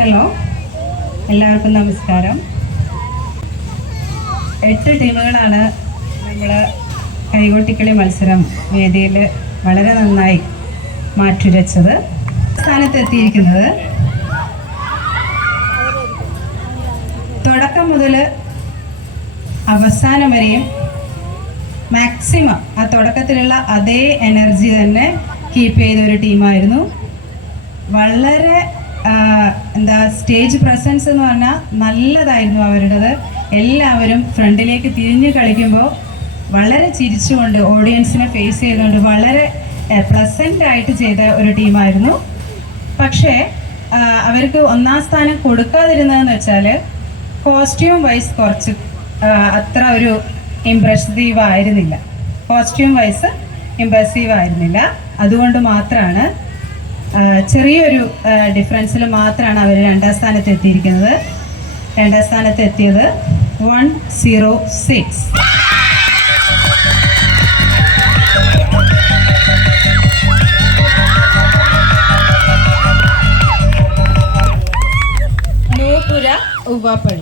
Hello, എല്ലാവർക്കും നമസ്കാരം. 8 ടീമുകളാണ് നമ്മൾ കൈകൊട്ടിക്കളി മത്സരം വേദിയിൽ വളരെ നന്നായി മാറ്റുരച്ചത്. സ്ഥാനത്തെത്തിയിരിക്കുന്നത് തുടക്കം മുതൽ അവസാനം വരെയും മാക്സിമം ആ തുടക്കത്തിലുള്ള അതേ എനർജി തന്നെ കീപ്പ് ചെയ്ത ഒരു ടീമായിരുന്നു. വളരെ സ്റ്റേജ് പ്രസൻസ് എന്ന് പറഞ്ഞാൽ നല്ലതായിരുന്നു അവരുടേത്. എല്ലാവരും ഫ്രണ്ടിലേക്ക് തിരിഞ്ഞ് കളിക്കുമ്പോൾ വളരെ ചിരിച്ചുകൊണ്ട് ഓഡിയൻസിനെ ഫേസ് ചെയ്തുകൊണ്ട് വളരെ പ്ലസൻ്റ് ആയിട്ട് ചെയ്ത ഒരു ടീമായിരുന്നു. പക്ഷേ അവർക്ക് 1ാം സ്ഥാനം കൊടുക്കാതിരുന്നതെന്ന് വെച്ചാൽ കോസ്റ്റ്യൂം വൈസ് കുറച്ച് അത്ര ഒരു ഇംപ്രസീവ് ആയിരുന്നില്ല. അതുകൊണ്ട് മാത്രമാണ് ചെറിയൊരു ഡിഫറൻസിൽ മാത്രമാണ് അവർ 2ാം സ്ഥാനത്ത് എത്തിയിരിക്കുന്നത്. 2ാം സ്ഥാനത്ത് എത്തിയത് 106. നൂപുര ഉവ്വാപ്പള്ളി.